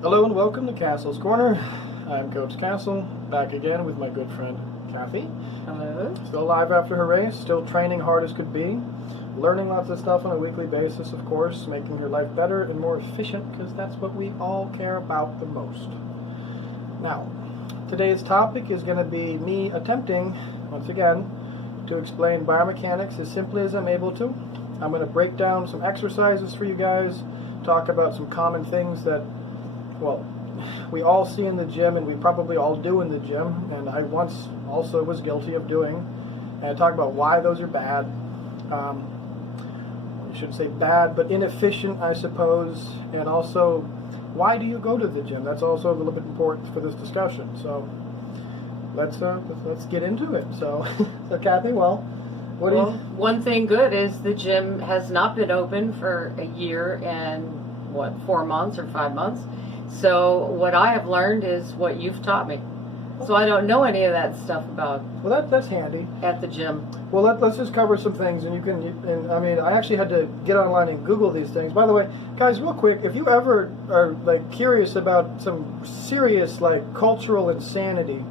Hello and welcome to Castle's Corner. I'm Coach Castle, back again with my good friend Kathy. Hello. Still alive after her race, still training hard as could be, learning lots of stuff on a weekly basis, of course, making her life better and more efficient, because that's what we all care about the most. Now, today's topic is going to be me attempting, once again, to explain biomechanics as simply as I'm able to. I'm going to break down some exercises for you guys, talk about some common things that, well, we all see in the gym and we probably all do in the gym, and I once also was guilty of doing, and talk about why those are bad. I shouldn't say bad, but inefficient, I suppose, and also why do you go to the gym? That's also a little bit important for this discussion. So let's get into it. So, Kathy, what do you? One thing good is the gym has not been open for a year and 4 months or 5 months. So what I have learned is what you've taught me. So I don't know any of that stuff about That's handy. at the gym. Well, let's just cover some things, and I actually had to get online and Google these things. By the way, guys, real quick, if you ever are like curious about some serious like cultural insanity,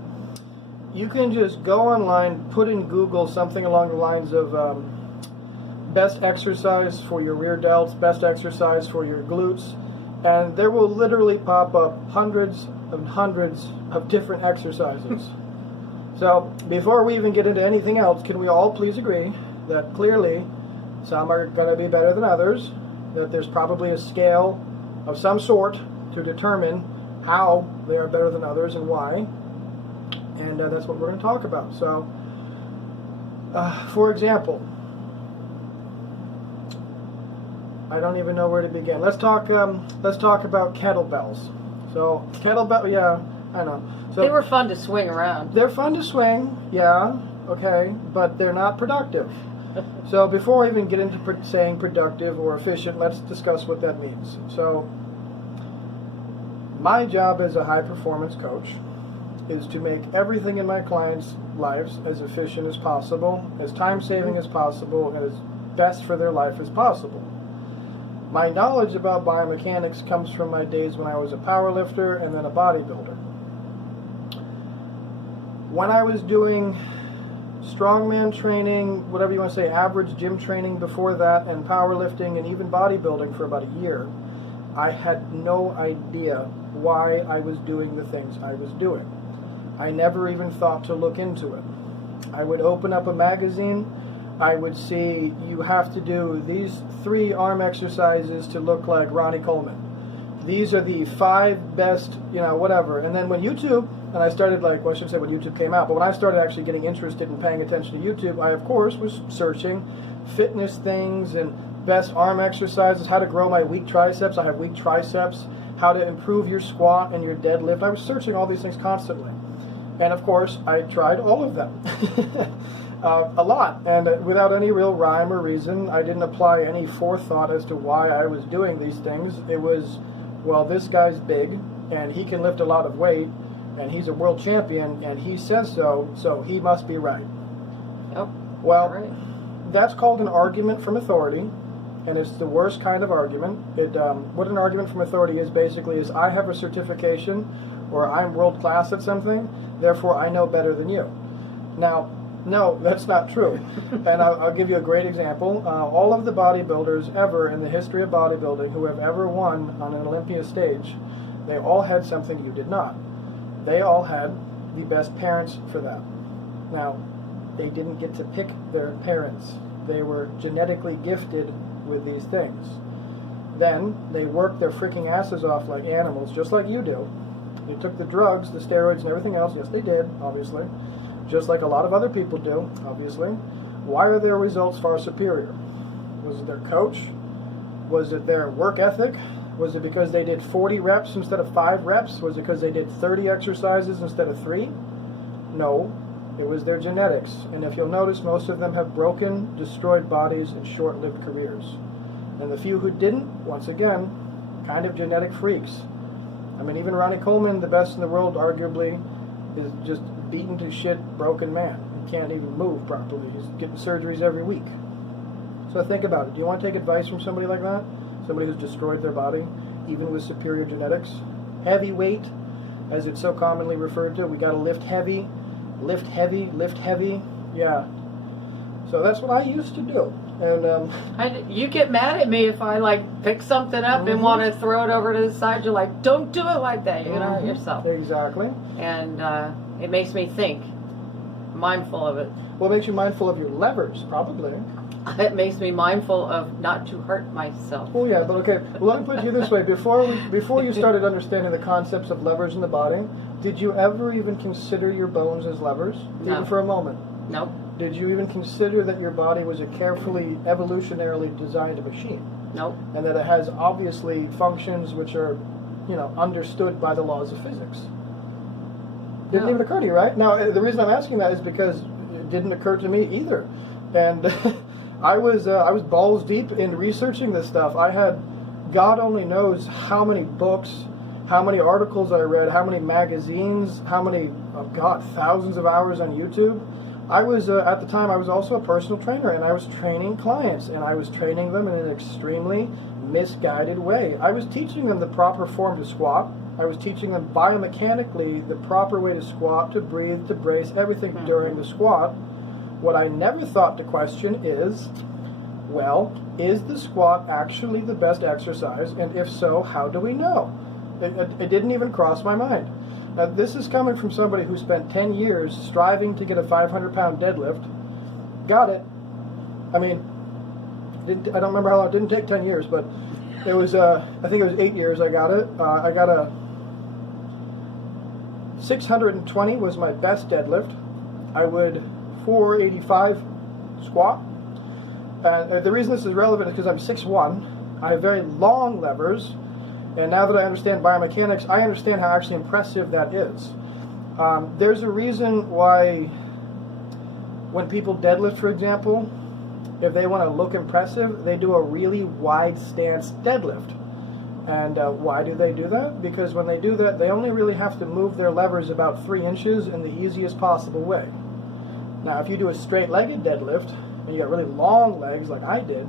you can just go online, put in Google something along the lines of best exercise for your rear delts, best exercise for your glutes, and there will literally pop up hundreds of different exercises. So before we even get into anything else, can we all please agree that clearly some are going to be better than others, that there's probably a scale of some sort to determine how they are better than others and why, and that's what we're going to talk about. So, for example, I don't even know where to begin. Let's talk about kettlebells. So yeah, I know. So They were fun to swing around. they're fun to swing, yeah, okay, but they're not productive. So before I even get into saying productive or efficient, let's discuss what that means. So my job as a high-performance coach is to make everything in my clients' lives as efficient as possible, as time-saving as possible, and as best for their life as possible. My knowledge about biomechanics comes from my days when I was a power lifter and then a bodybuilder. When I was doing strongman training, whatever you want to say, average gym training before that, and powerlifting and even bodybuilding for about a year, I had no idea why I was doing the things I was doing. I never even thought to look into it. I would open up a magazine, I would see you have to do these 3 arm exercises to look like Ronnie Coleman. These are the 5 best, whatever. And then when YouTube, and I started I shouldn't say when YouTube came out, but when I started actually getting interested in paying attention to YouTube, I of course was searching fitness things and best arm exercises, how to grow my weak triceps. I have weak triceps, how to improve your squat and your deadlift. I was searching all these things constantly. And of course, I tried all of them. A lot, and without any real rhyme or reason. I didn't apply any forethought as to why I was doing these things. It was, well, this guy's big, and he can lift a lot of weight, and he's a world champion, and he says so he must be right. Yep. Well, Right. that's called an argument from authority, and it's the worst kind of argument. What an argument from authority is basically is I have a certification, or I'm world class at something, therefore I know better than you. Now, no, that's not true. And I'll give you a great example. All of the bodybuilders ever in the history of bodybuilding who have ever won on an Olympia stage, they all had something you did not. They all had the best parents for that. Now, they didn't get to pick their parents. They were genetically gifted with these things. Then they worked their freaking asses off like animals, just like you do. They took the drugs, the steroids, and everything else. Yes, they did, obviously. Just like a lot of other people do, obviously. Why are their results far superior? Was it their coach? Was it their work ethic? Was it because they did 40 reps instead of 5 reps? Was it because they did 30 exercises instead of 3? No, it was their genetics. And if you'll notice, most of them have broken, destroyed bodies and short-lived careers. And the few who didn't, once again, kind of genetic freaks. I mean, even Ronnie Coleman, the best in the world, arguably, is just beaten to shit, broken man. He can't even move properly. He's getting surgeries every week. So think about it. Do you want to take advice from somebody like that? Somebody who's destroyed their body, even with superior genetics? heavy weight, as it's so commonly referred to. We got to lift heavy, lift heavy, lift heavy. Yeah. So that's what I used to do. And you get mad at me if I like pick something up and want to throw it over to the side. You're like, don't do it like that. You're gonna hurt yourself. Exactly. And it makes me think, mindful of it. Well, it makes you mindful of your levers, probably. It makes me mindful of not to hurt myself. Well, yeah, but okay. Well, let me put it to you this way: before you started understanding the concepts of levers in the body, did you ever even consider your bones as levers, No. even for a moment? Nope. Did you even consider that your body was a carefully, evolutionarily designed machine, Nope. and that it has obviously functions which are, understood by the laws of physics? Didn't No. even occur to you, right? Now, the reason I'm asking that is because it didn't occur to me either, and I was balls deep in researching this stuff. I had, God only knows how many books, how many articles I read, how many magazines, how many, thousands of hours on YouTube. I was, at the time, I was also a personal trainer, and I was training clients, and I was training them in an extremely misguided way. I was teaching them the proper form to squat. I was teaching them biomechanically the proper way to squat, to breathe, to brace, everything during the squat. What I never thought to question is, well, is the squat actually the best exercise? And if so, how do we know? It didn't even cross my mind. Now, this is coming from somebody who spent 10 years striving to get a 500-pound deadlift. Got it. I mean, I don't remember how long. It didn't take 10 years, but it was, I think it was 8 years I got it. I got a 620 was my best deadlift. I would 485 squat. And the reason this is relevant is because I'm 6'1". I have very long levers. And now that I understand biomechanics, I understand how actually impressive that is. There's a reason why when people deadlift, for example, if they want to look impressive, they do a really wide stance deadlift. And why do they do that? Because when they do that, they only really have to move their levers about 3 inches in the easiest possible way. Now, if you do a straight-legged deadlift, and you got really long legs like I did,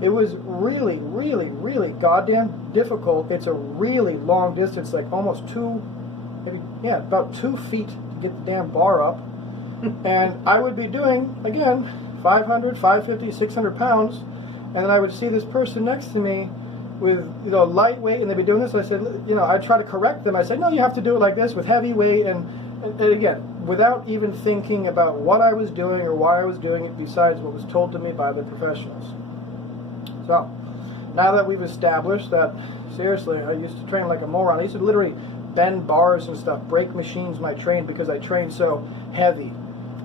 it was really, really, really goddamn difficult. It's a really long distance, like almost about 2 feet to get the damn bar up. And I would be doing, again, 500, 550, 600 pounds, and then I would see this person next to me with, lightweight, and they'd be doing this. I said, I'd try to correct them. I said, no, you have to do it like this with heavy weight, and again, without even thinking about what I was doing or why I was doing it besides what was told to me by the professionals. So, now that we've established that, seriously, I used to train like a moron. I used to literally bend bars and stuff, break machines when I trained because I trained so heavy.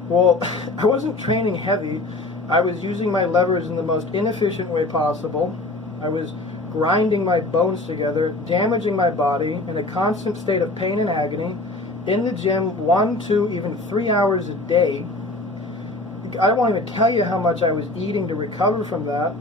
Well, I wasn't training heavy. I was using my levers in the most inefficient way possible. I was grinding my bones together, damaging my body in a constant state of pain and agony, in the gym 1, 2, even 3 hours a day. I don't want to even tell you how much I was eating to recover from that.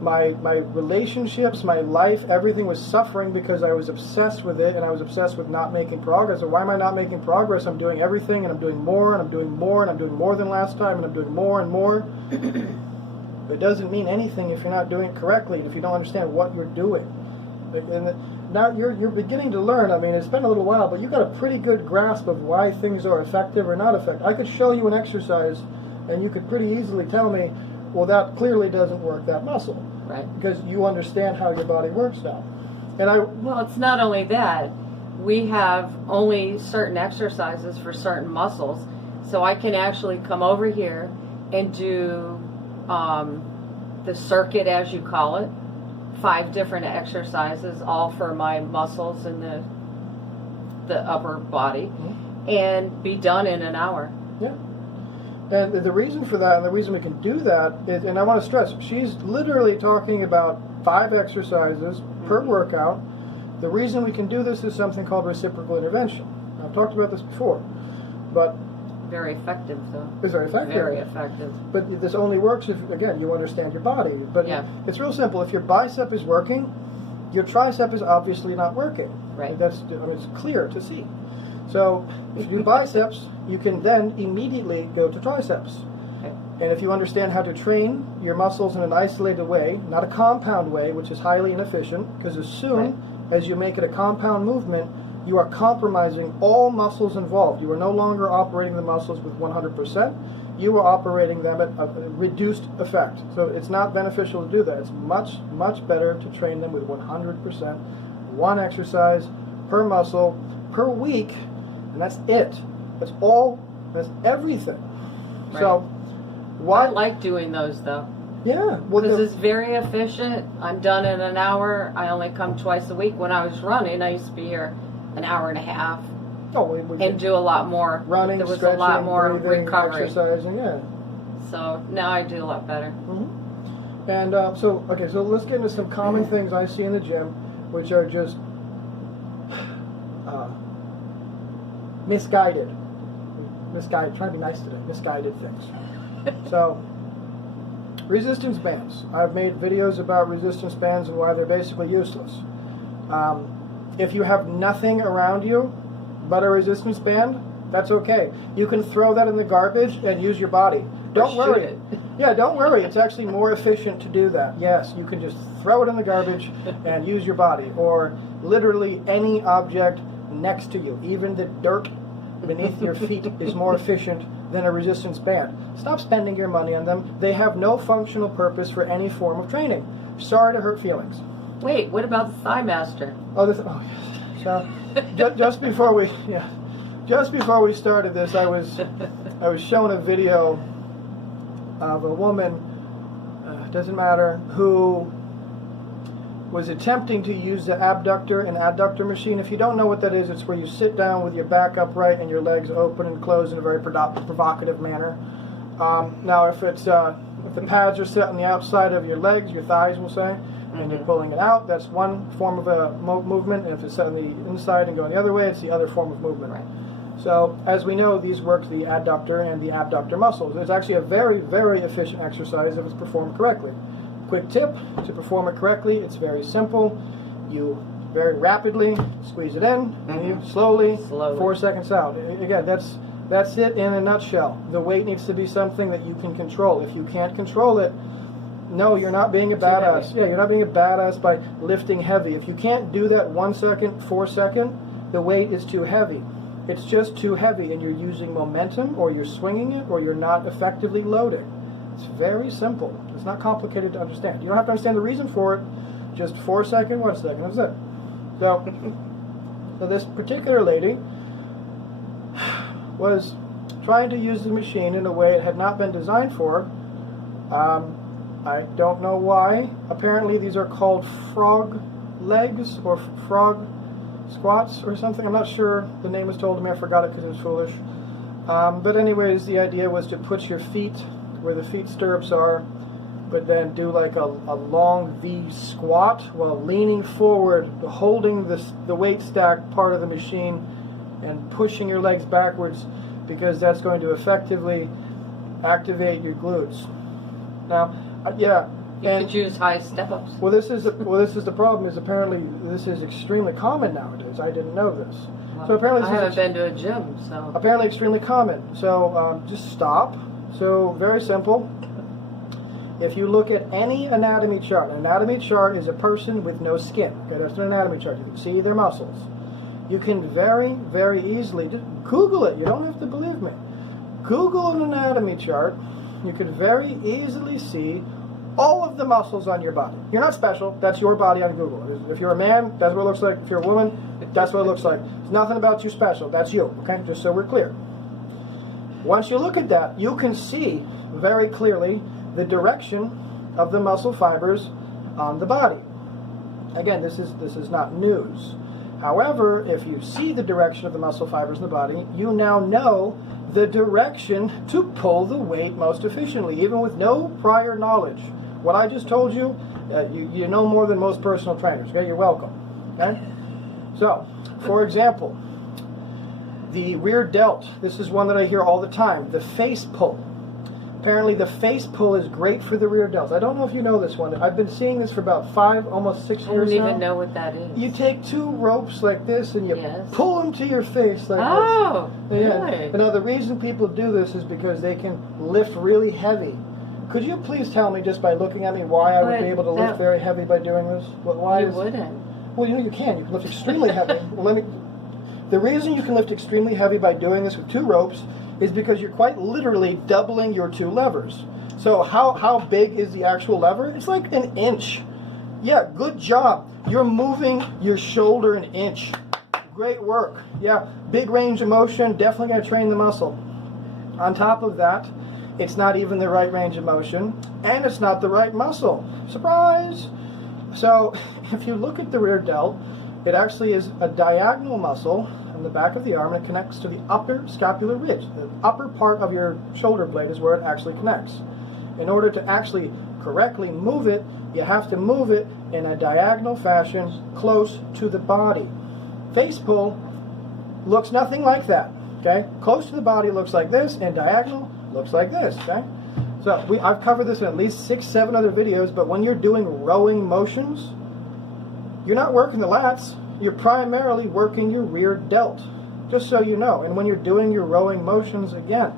My relationships, my life, everything was suffering because I was obsessed with it, and I was obsessed with not making progress. So why am I not making progress? I'm doing everything, and I'm doing more, and I'm doing more, and I'm doing more than last time, and I'm doing more and more. It doesn't mean anything if you're not doing it correctly, and if you don't understand what you're doing. And now you're beginning to learn. I mean, it's been a little while, but you've got a pretty good grasp of why things are effective or not effective. I could show you an exercise, and you could pretty easily tell me, well, that clearly doesn't work that muscle. Right. Because you understand how your body works now. Well, it's not only that. We have only certain exercises for certain muscles. So I can actually come over here and do the circuit, as you call it, 5 different exercises, all for my muscles in the upper body, and be done in an hour. Yeah. And the reason for that, and the reason we can do that, is, and I want to stress, she's literally talking about 5 exercises per workout. The reason we can do this is something called reciprocal intervention. I've talked about this before, but Very effective, though. it's very effective. Very effective. But this only works if, again, you understand your body. But Yeah. it's real simple. If your bicep is working, your tricep is obviously not working. Right. It's clear to see. So if you do biceps, you can then immediately go to triceps. Okay. And if you understand how to train your muscles in an isolated way, not a compound way, which is highly inefficient, because as soon as you make it a compound movement, you are compromising all muscles involved. You are no longer operating the muscles with 100%. You are operating them at a reduced effect. So it's not beneficial to do that. It's much, much better to train them with 100%, one exercise per muscle per week, and that's it. That's all. That's everything. Right. So, why? I like doing those though. Yeah, well, Because it's very efficient. I'm done in an hour. I only come twice a week. When I was running, I used to be here an hour and a half we and do a lot more. running, There was stretching, a lot more breathing, recovery. exercising. Yeah. So now I do a lot better. Mm-hmm. And so let's get into some common things I see in the gym, which are just misguided. Trying to be nice today. Misguided things. So, resistance bands. I've made videos about resistance bands and why they're basically useless. If you have nothing around you but a resistance band, that's okay. You can throw that in the garbage and use your body. Don't Or shoot worry. it. Yeah, don't worry. It's actually more efficient to do that. Yes, you can just throw it in the garbage and use your body, or literally any object next to you. Even the dirt beneath your feet is more efficient than a resistance band. Stop spending your money on them. They have no functional purpose for any form of training. Sorry to hurt feelings. Wait, what about the Thigh Master? Oh yes. So just before we started this, I was shown a video of a woman, doesn't matter, who was attempting to use the abductor and adductor machine. If you don't know what that is, it's where you sit down with your back upright and your legs open and closed in a very provocative manner. Now, if the pads are set on the outside of your legs, your thighs, we'll say, and you're pulling it out, that's one form of a movement. And if it's set on the inside and going the other way, it's the other form of movement. Right. So, as we know, these work the adductor and the abductor muscles. It's actually a very, very efficient exercise if it's performed correctly. Quick tip, to perform it correctly, it's very simple. You very rapidly squeeze it in, and you slowly, 4 seconds out. Again, that's it in a nutshell. The weight needs to be something that you can control. If you can't control it, no, you're not being a badass. Yeah, you're not being a badass by lifting heavy. If you can't do that 1 second, 4 second, the weight is too heavy. It's just too heavy, and you're using momentum, or you're swinging it, or you're not effectively loading. It's very simple. It's not complicated to understand. You don't have to understand the reason for it. Just 4 second, 1 second, that's it. So this particular lady was trying to use the machine in a way it had not been designed for. I don't know why. Apparently these are called frog legs or frog squats or something. I'm not sure. The name was told to me. I forgot it because it was foolish. But anyways, the idea was to put your feet where the feet stirrups are, but then do like a long V squat while leaning forward, holding the weight stack part of the machine and pushing your legs backwards, because that's going to effectively activate your glutes. Now, You could use high step-ups. Well, this is the problem. Is apparently this is extremely common nowadays. I didn't know this. So apparently I haven't been to a gym, so apparently extremely common. So just stop. So very simple. If you look at any anatomy chart, an anatomy chart is a person with no skin. Okay, that's an anatomy chart. You can see their muscles. You can very, very easily just Google it. You don't have to believe me. Google an anatomy chart. You can very easily see all of the muscles on your body. You're not special. That's your body on Google. If you're a man, that's what it looks like. If you're a woman, that's what it looks like. There's nothing about you special. That's you. Okay, just so we're clear. Once you look at that, you can see very clearly the direction of the muscle fibers on the body. Again, this is not news. However, if you see the direction of the muscle fibers in the body, you now know the direction to pull the weight most efficiently, even with no prior knowledge. What I just told you, you know more than most personal trainers. Okay, you're welcome. Okay? So, for example, the rear delt. This is one that I hear all the time. The face pull. Apparently the face pull is great for the rear delts. I don't know if you know this one. I've been seeing this for about 5, almost 6 years now. I don't even know what that is. You take 2 ropes like this and you pull them to your face like this. Oh, Yeah. really? But now the reason people do this is because they can lift really heavy. Could you please tell me, just by looking at me, why I would be able to lift very heavy by doing this? Why You wouldn't. Well, you know you can. You can lift extremely heavy. Well, The reason you can lift extremely heavy by doing this with 2 ropes is because you're quite literally doubling your 2 levers. So how big is the actual lever? It's like an inch. Yeah, good job. You're moving your shoulder an inch. Great work. Yeah, big range of motion, definitely going to train the muscle. On top of that, it's not even the right range of motion, and it's not the right muscle. Surprise! So, if you look at the rear delt, it actually is a diagonal muscle in the back of the arm, and it connects to the upper scapular ridge. The upper part of your shoulder blade is where it actually connects. In order to actually correctly move it, you have to move it in a diagonal fashion close to the body. Face pull looks nothing like that. Okay, close to the body looks like this, and diagonal looks like this. Okay, so I've covered this in at least 6, 7 other videos. But when you're doing rowing motions, you're not working the lats. You're primarily working your rear delt. Just so you know. And when you're doing your rowing motions, again,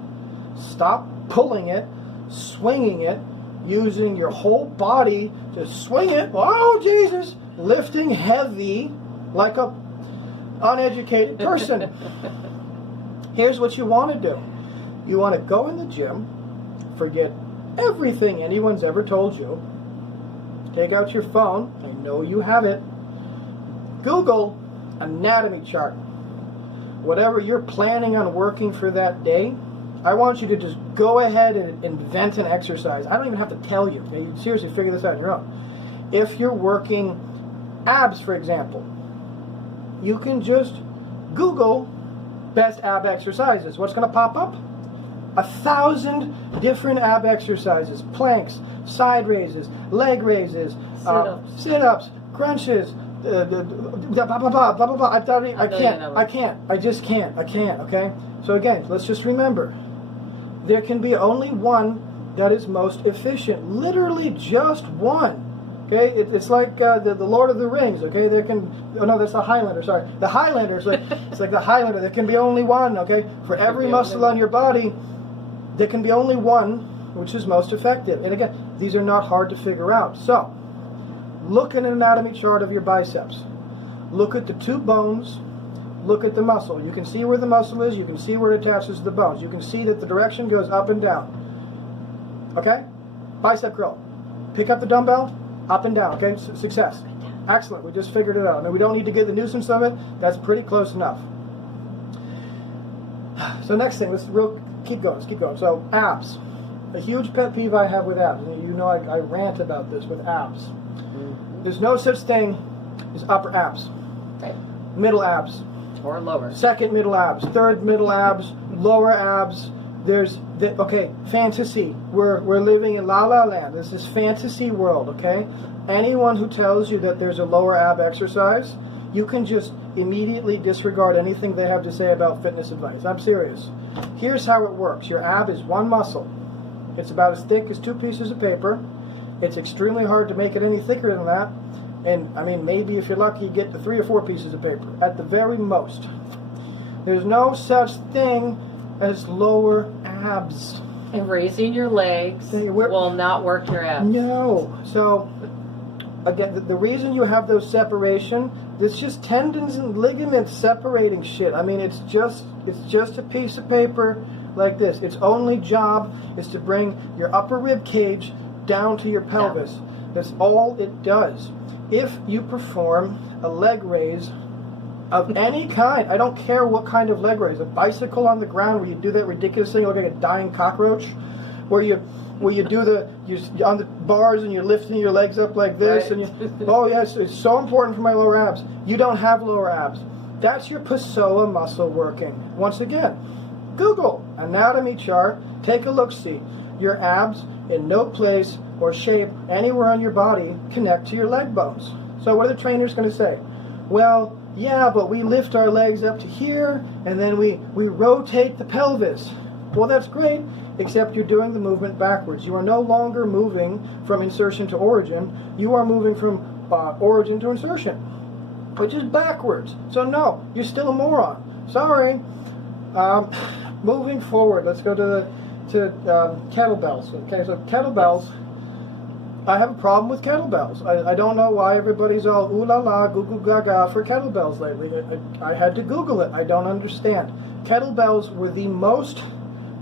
stop pulling it, swinging it, using your whole body to swing it. Oh Jesus! Lifting heavy like a uneducated person. Here's what you want to do. You want to go in the gym, forget everything anyone's ever told you, take out your phone, I know you have it, Google anatomy chart. Whatever you're planning on working for that day, I want you to just go ahead and invent an exercise. I don't even have to tell you. You seriously figure this out on your own. If you're working abs, for example, you can just Google best ab exercises. What's going to pop up? 1,000 different ab exercises. Planks, side raises, leg raises, sit-ups, crunches, blah, blah, blah, blah, blah, blah. I can't, okay? So again, let's just remember, there can be only one that is most efficient. Literally just one. Okay, it's like the Lord of the Rings. Okay, there can. Oh no, that's the Highlander. Sorry, the Highlander. It's like the Highlander. There can be only one. Okay, for every muscle on your body, there can be only one which is most effective. And again, these are not hard to figure out. So, look at an anatomy chart of your biceps. Look at the 2 bones. Look at the muscle. You can see where the muscle is. You can see where it attaches to the bones. You can see that the direction goes up and down. Okay, bicep curl. Pick up the dumbbell. Up and down, okay? Success. Excellent, we just figured it out. I mean, we don't need to get the nuisance of it. That's pretty close enough. So next thing, let's keep going. So abs. A huge pet peeve I have with abs. And you know I rant about this with abs. Mm-hmm. There's no such thing as upper abs. Right. Middle abs. Or lower. Second middle abs. Third middle abs. Lower abs. There's fantasy. We're living in La La Land. This is fantasy world, okay? Anyone who tells you that there's a lower ab exercise, you can just immediately disregard anything they have to say about fitness advice. I'm serious. Here's how it works. Your ab is one muscle. It's about as thick as 2 pieces of paper. It's extremely hard to make it any thicker than that. And, I mean, maybe if you're lucky, you get to 3 or 4 pieces of paper, at the very most. There's no such thing as lower abs. And raising your legs will not work your abs. No. So, again, the reason you have those separation, it's just tendons and ligaments separating shit. I mean, it's just a piece of paper like this. Its only job is to bring your upper rib cage down to your pelvis. Yeah. That's all it does. If you perform a leg raise of any kind, I don't care what kind of leg raise, a bicycle on the ground where you do that ridiculous thing, you look like a dying cockroach, where you do you're on the bars and you're lifting your legs up like this, right. And oh yes, it's so important for my lower abs. You don't have lower abs. That's your Pessoa muscle working. Once again, Google anatomy chart, take a look-see. Your abs in no place or shape anywhere on your body connect to your leg bones. So what are the trainers going to say? Well, yeah, but we lift our legs up to here, and then we rotate the pelvis. Well, that's great, except you're doing the movement backwards. You are no longer moving from insertion to origin. You are moving from origin to insertion, which is backwards. So no, you're still a moron. Sorry. Moving forward, let's go to kettlebells. Okay, so kettlebells, I have a problem with kettlebells. I don't know why everybody's all ooh la la, goo goo gaga for kettlebells lately. I had to Google it. I don't understand. Kettlebells were the most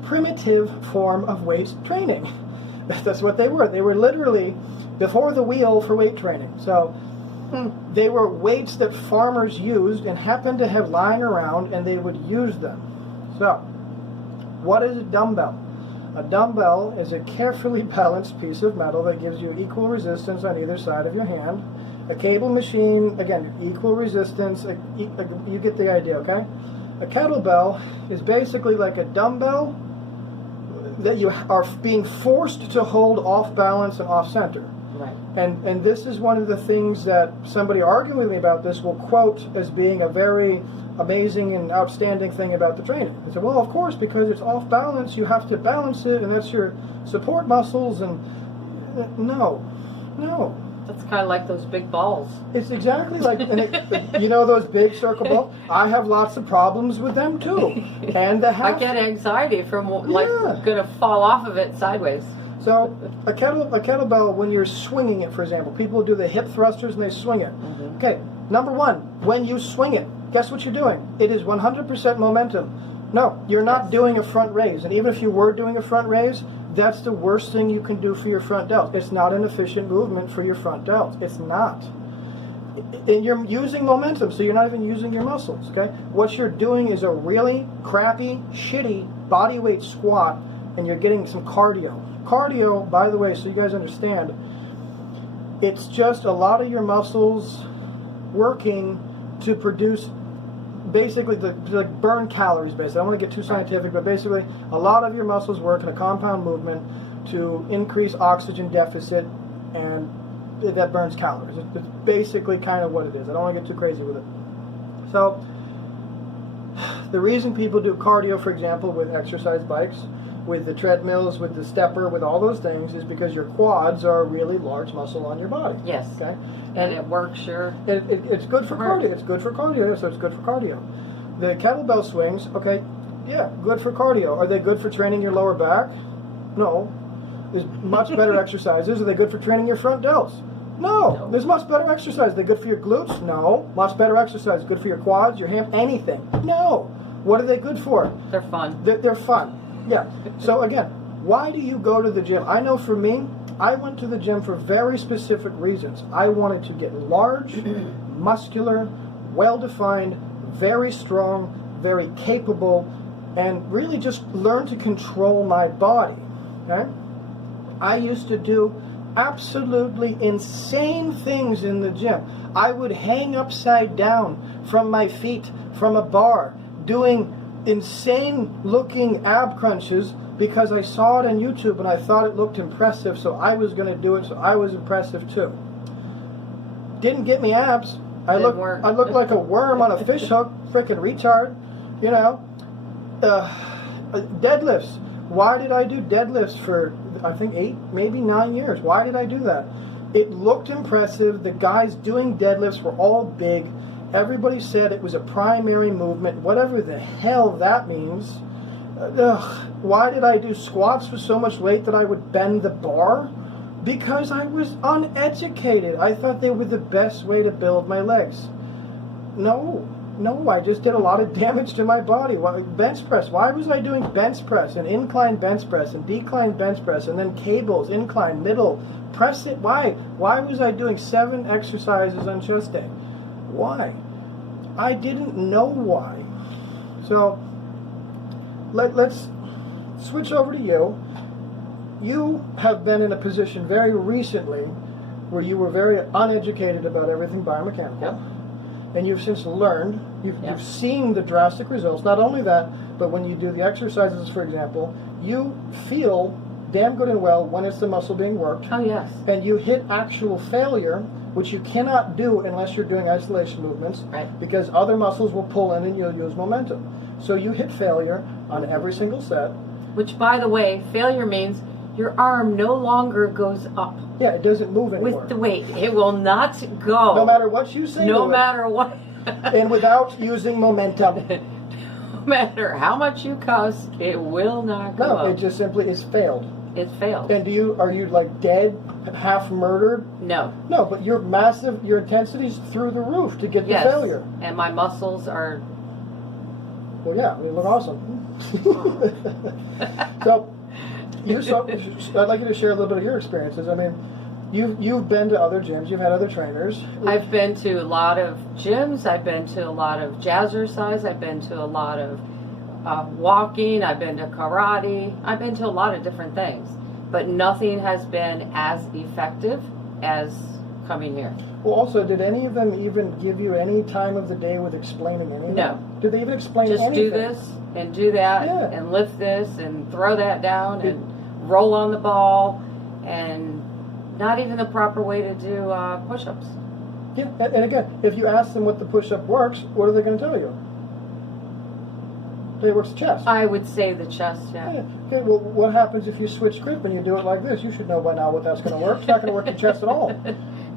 primitive form of weight training. That's what they were. They were literally before the wheel for weight training. So they were weights that farmers used and happened to have lying around, and they would use them. So, what is a dumbbell? A dumbbell is a carefully balanced piece of metal that gives you equal resistance on either side of your hand. A cable machine, again, equal resistance. You get the idea, okay? A kettlebell is basically like a dumbbell that you are being forced to hold off balance and off center. Right. And this is one of the things that somebody arguing with me about this will quote as being a very amazing and outstanding thing about the training. They say, well, of course, because it's off balance, you have to balance it, and that's your support muscles. And no. That's kind of like those big balls. It's exactly like, you know those big circle balls? I have lots of problems with them too. And I get anxiety from going to fall off of it sideways. So a kettlebell, when you're swinging it, for example, people do the hip thrusters and they swing it. Mm-hmm. Okay, number one, when you swing it, guess what you're doing? It is 100% momentum. No, you're not doing a front raise. And even if you were doing a front raise, that's the worst thing you can do for your front delts. It's not an efficient movement for your front delts. It's not. And you're using momentum, so you're not even using your muscles, okay? What you're doing is a really crappy, shitty body weight squat, and you're getting some cardio. Cardio, by the way, so you guys understand, it's just a lot of your muscles working to produce basically to burn calories, basically. I don't want to get too scientific, but basically a lot of your muscles work in a compound movement to increase oxygen deficit, and that burns calories. It's basically kind of what it is. I don't want to get too crazy with it. So the reason people do cardio, for example, with exercise bikes, with the treadmills, with the stepper, with all those things, is because your quads are a really large muscle on your body. Yes. Okay. And it works your... It's good for cardio. It's good for cardio, so it's good for cardio. The kettlebell swings, okay, yeah, good for cardio. Are they good for training your lower back? No. There's much better exercises. Are they good for training your front delts? No. There's much better exercise. Are they good for your glutes? No. Much better exercise. Good for your quads, your ham, anything? No. What are they good for? They're fun. They're fun. Yeah. So again, why do you go to the gym? I know for me, I went to the gym for very specific reasons. I wanted to get large, muscular, well-defined, very strong, very capable, and really just learn to control my body. Okay? I used to do absolutely insane things in the gym. I would hang upside down from my feet from a bar, doing insane looking ab crunches because I saw it on YouTube and I thought it looked impressive, so I was going to do it, so I was impressive too. Didn't get me abs. I looked like a worm on a fish hook, freaking retard, you know. Deadlifts. Why did I do deadlifts for, I think, 8, maybe 9 years? Why did I do that? It looked impressive. The guys doing deadlifts were all big. Everybody said it was a primary movement, whatever the hell that means. Why did I do squats with so much weight that I would bend the bar? Because I was uneducated. I thought they were the best way to build my legs. No, I just did a lot of damage to my body. Bench press. Why was I doing bench press and incline bench press and decline bench press and then cables, incline, middle, press it? Why? Why was I doing 7 exercises on chest day? Why? I didn't know why. So let's switch over to you. You have been in a position very recently where you were very uneducated about everything biomechanical. Yep. And you've since learned, you've seen the drastic results. Not only that, but when you do the exercises, for example, you feel damn good and well when it's the muscle being worked. Oh, yes. And you hit actual failure, which you cannot do unless you're doing isolation movements, right, because other muscles will pull in and you'll use momentum. So you hit failure on every single set. Which, by the way, failure means your arm no longer goes up. Yeah, it doesn't move anymore. With the weight. It will not go. No matter what you say. No matter what. And without using momentum. No matter how much you cuss, it will not go up. No, it just simply is failed. it fails. And are you like dead, half murdered? No. No, but your intensity's through the roof to get the Yes. failure. And my muscles are. Well, yeah, they look awesome. So, I'd like you to share a little bit of your experiences. I mean, you've been to other gyms, you've had other trainers. I've been to a lot of gyms. I've been to a lot of jazzercise. I've been to a lot of walking. I've been to karate. I've been to a lot of different things, but nothing has been as effective as coming here. Well, also, did any of them even give you any time of the day with explaining anything? No. Did they even explain Just anything? do this and do that Yeah. and lift this and throw that down and roll on the ball, and not even the proper way to do push-ups. Yeah, and again, if you ask them what the push-up works, what are they going to tell you? It works the chest. I would say the chest, yeah. Yeah. Okay, well, what happens if you switch grip and you do it like this? You should know by now what that's going to work. It's not going to work your chest at all.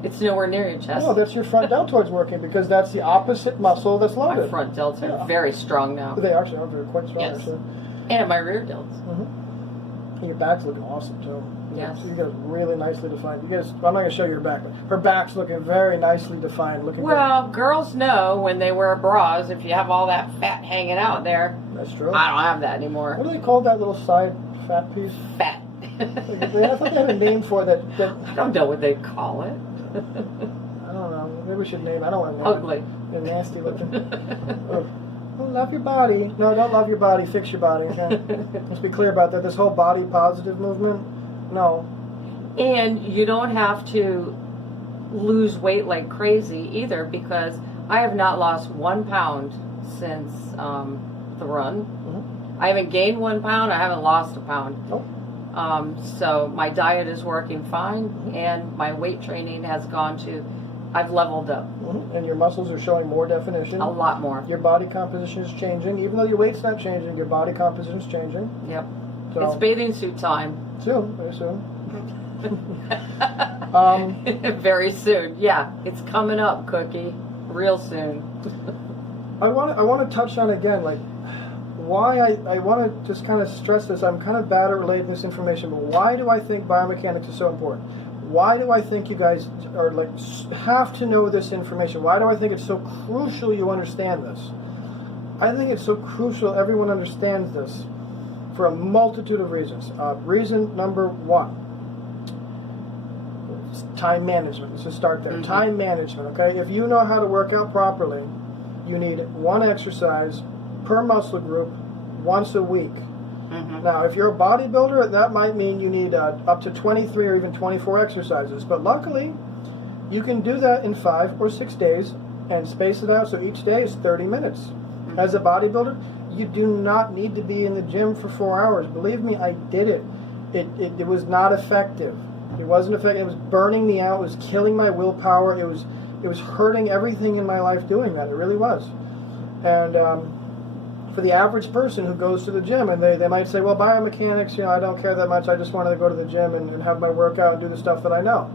It's nowhere near your chest. No, that's your front deltoids working because that's the opposite muscle that's My loaded. front delts are Yeah. very strong now. They actually are. They're quite strong, Yes. actually. And my rear delts. And your back's looking awesome, too. Yes. You guys really nicely defined. You guys, I'm not going to show you her back, but her back's looking very nicely defined. Looking Well, girls know when they wear bras, if you have all that fat hanging out there. good. That's true. I don't have that What anymore. do they call that little side fat piece? Fat. I thought they had a name for that. I don't know what they call it. I don't know. Maybe we should name. I don't want to name Ugly. it. They're nasty looking. Ugh. Oh, love your body. No, don't love your body. Fix your body. Okay? Let's be clear about that. This whole body positive movement. No. And you don't have to lose weight like crazy either, because I have not lost 1 pound since the run. I haven't gained 1 pound. I haven't lost a pound. Nope. So my diet is working fine, and my weight training has gone to, I've leveled up And your muscles are showing more definition. a lot more. Your body composition is changing. Even though your weight's not changing, your body composition is changing. Yep. So, It's bathing suit time. soon, very soon. Very soon. Yeah, it's coming up, Cookie. Real soon. I want to touch on again, like, why I want to just kind of stress this. I'm kind of bad at relating this information, but why do I think biomechanics is so important? Why do I think you guys are like have to know this information? Why do I think it's so crucial you understand this? I think it's so crucial everyone understands this for a multitude of reasons. Reason number one, time management. Let's just start there. Time management, okay? If you know how to work out properly, you need one exercise per muscle group once a week. Now, if you're a bodybuilder, that might mean you need up to 23 or even 24 exercises. But luckily, you can do that in 5 or 6 days and space it out so each day is 30 minutes. As a bodybuilder, you do not need to be in the gym for 4 hours. Believe me, I did it. It was not effective. It wasn't effective. It was burning me out. It was killing my willpower. It was hurting everything in my life doing that. It really was. And for the average person who goes to the gym, and they might say, well, biomechanics, I don't care that much. I just wanted to go to the gym and have my workout and do the stuff that I know.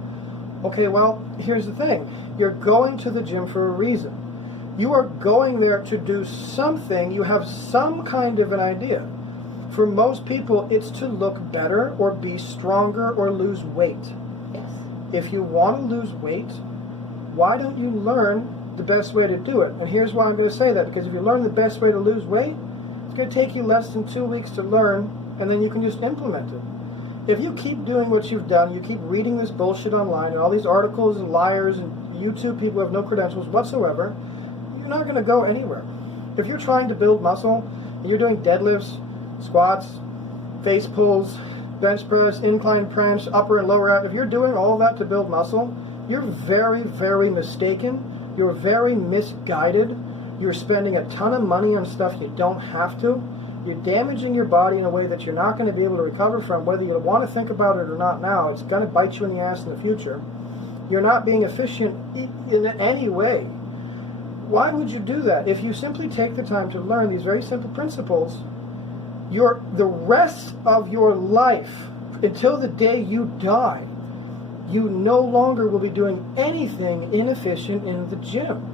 Okay, well, here's the thing. You're going to the gym for a reason. You are going there to do something. You have some kind of an idea. For most people, it's to look better or be stronger or lose weight. Yes. If you want to lose weight, why don't you learn the best way to do it? And here's why I'm going to say that, because if you learn the best way to lose weight, it's going to take you less than 2 weeks to learn, and then you can just implement it. If you keep doing what you've done, you keep reading this bullshit online and all these articles and liars and YouTube people who have no credentials whatsoever, you're not going to go anywhere. If you're trying to build muscle and you're doing deadlifts, squats, face pulls, bench press, incline press, upper and lower out, if you're doing all that to build muscle, you're very, very mistaken. You're very misguided. You're spending a ton of money on stuff you don't have to. You're damaging your body in a way that you're not going to be able to recover from, whether you want to think about it or not now. It's going to bite you in the ass in the future. You're not being efficient in any way. Why would you do that? If you simply take the time to learn these very simple principles, the rest of your life, until the day you die, you no longer will be doing anything inefficient in the gym.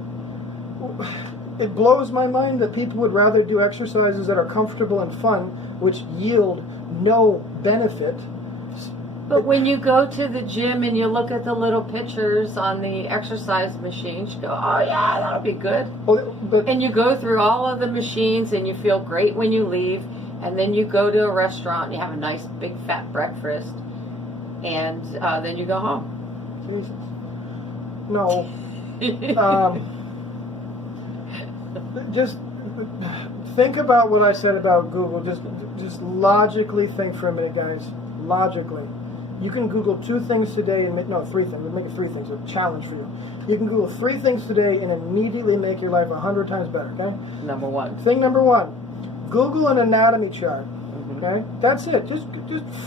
It blows my mind that people would rather do exercises that are comfortable and fun, which yield no benefit, But when you go to the gym and you look at the little pictures on the exercise machines, you go, oh yeah, that'll be good. And you go through all of the machines and you feel great when you leave. And then you go to a restaurant and you have a nice big fat breakfast. And then you go home. Jesus. No. Just think about what I said about Google. Just logically think for a minute, guys. Logically. You can Google 2 things today and no, 3 things. We'll make it 3 things. A challenge for you. You can Google 3 things today and immediately make your life 100 times better, okay? Number 1. Thing number 1. Google an anatomy chart, okay? That's it. Just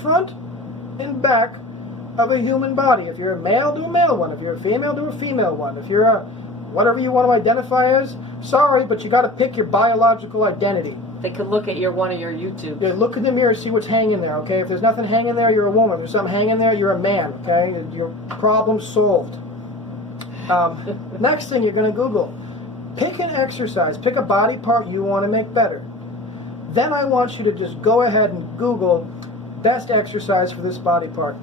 front and back of a human body. If you're a male, do a male one. If you're a female, do a female one. If you're a whatever you want to identify as, sorry, but you got to pick your biological identity. They could look at one of your YouTubes. Yeah, look in the mirror, see what's hanging there, okay? If there's nothing hanging there, you're a woman. If there's something hanging there, you're a man, okay? Your problem solved. Next thing you're going to Google. Pick an exercise. Pick a body part you want to make better. Then I want you to just go ahead and Google best exercise for this body part.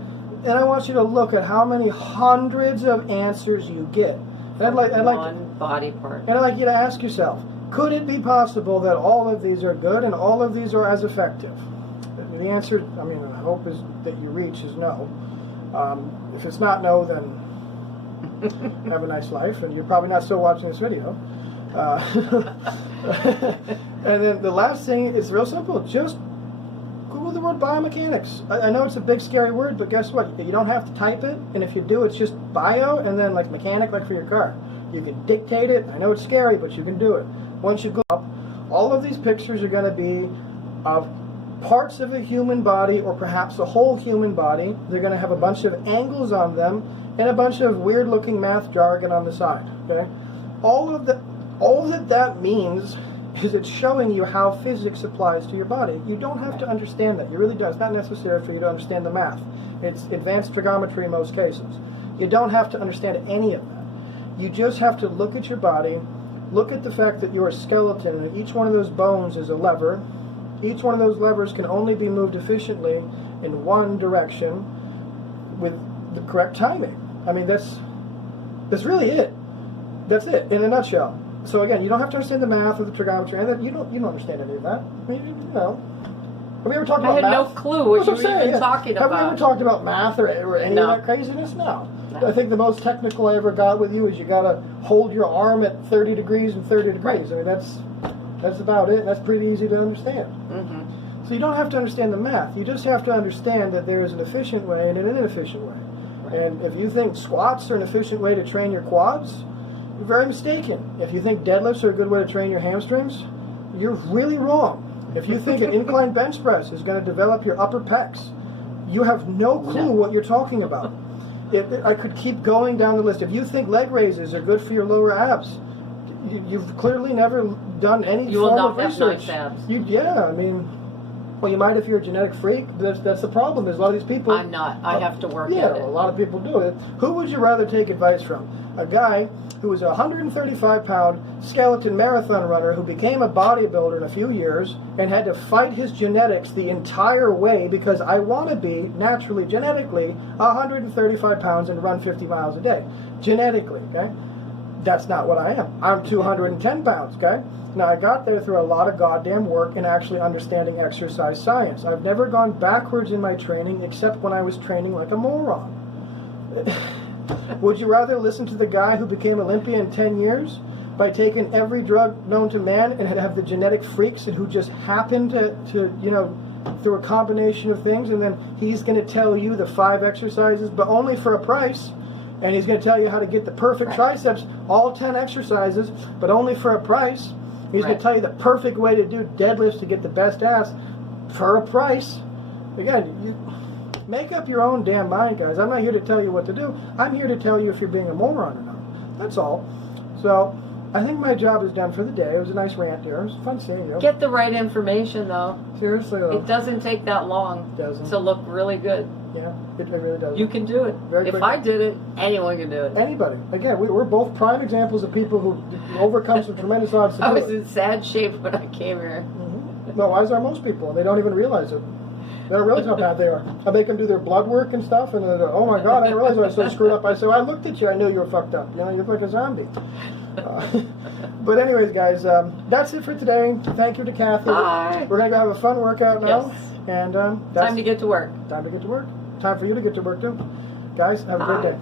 And I want you to look at how many hundreds of answers you get. And I'd like one body part. And I'd like you to ask yourself, could it be possible that all of these are good and all of these are as effective? The answer, I mean, I hope is that you reach is no. If it's not no, then have a nice life, and you're probably not still watching this video. And then the last thing is real simple. Just Google the word biomechanics. I know it's a big, scary word, but guess what? You don't have to type it, and if you do, it's just bio and then like mechanic, like for your car. You can dictate it. I know it's scary, but you can do it. Once you go up, all of these pictures are going to be of parts of a human body or perhaps a whole human body. They're going to have a bunch of angles on them and a bunch of weird-looking math jargon on the side. Okay, all that means is it's showing you how physics applies to your body. You don't have to understand that. You really don't. It's not necessary for you to understand the math. It's advanced trigonometry in most cases. You don't have to understand any of that. You just have to look at your body, look at the fact that you're a skeleton, and each one of those bones is a lever. Each one of those levers can only be moved efficiently in one direction with the correct timing. I mean, that's really it. That's it in a nutshell. So again, you don't have to understand the math or the trigonometry, and you don't understand any of that. I mean, you know. Have we ever talked about math? I had no clue what you were even talking about. Have we ever talked about math or any of that craziness? No. I think the most technical I ever got with you is you got to hold your arm at 30 degrees and 30 degrees. Right. I mean, that's about it. That's pretty easy to understand. Mm-hmm. So you don't have to understand the math. You just have to understand that there is an efficient way and an inefficient way. Right. And if you think squats are an efficient way to train your quads, you're very mistaken. If you think deadlifts are a good way to train your hamstrings, you're really wrong. If you think an incline bench press is going to develop your upper pecs, you have no clue what you're talking about. I could keep going down the list. If you think leg raises are good for your lower abs, you've clearly never done any form of research. Nice abs. I mean, well, you might if you're a genetic freak. That's the problem. There's a lot of these people. I'm not. I have to work at it. Yeah, a lot of people do it. Who would you rather take advice from? A guy who was a 135-pound skeleton marathon runner who became a bodybuilder in a few years and had to fight his genetics the entire way because I want to be, naturally, genetically, 135 pounds and run 50 miles a day. Genetically, okay? That's not what I am. I'm 210 pounds, okay? Now, I got there through a lot of goddamn work and actually understanding exercise science. I've never gone backwards in my training except when I was training like a moron. Would you rather listen to the guy who became Olympia in 10 years by taking every drug known to man and have the genetic freaks and who just happened to through a combination of things, and then he's going to tell you the 5 exercises, but only for a price, and he's going to tell you how to get the perfect triceps, all 10 exercises, but only for a price. He's going to tell you the perfect way to do deadlifts to get the best ass for a price. Again, you make up your own damn mind, guys. I'm not here to tell you what to do. I'm here to tell you if you're being a moron or not. That's all. So, I think my job is done for the day. It was a nice rant there. It was fun seeing you. Get the right information, though. Seriously, though. It doesn't take that long to look really good. Yeah, it really does. You can do it. If I did it, anyone can do it. Anybody. Again, we're both prime examples of people who overcome some tremendous odds to do I was in sad shape when I came here. Mm-hmm. No, as are most people, and they don't even realize it. They don't realize how bad they are. I make them do their blood work and stuff, and they're, oh my God, I didn't realize I was so screwed up. I said, I looked at you, I knew you were fucked up. You know, you look like a zombie. But anyways, guys, that's it for today. Thank you to Kathy. Bye. We're going to go have a fun workout now. Yes. And that's Time to get to work. Time to get to work. Time for you to get to work, too. Guys, have a Bye. great day.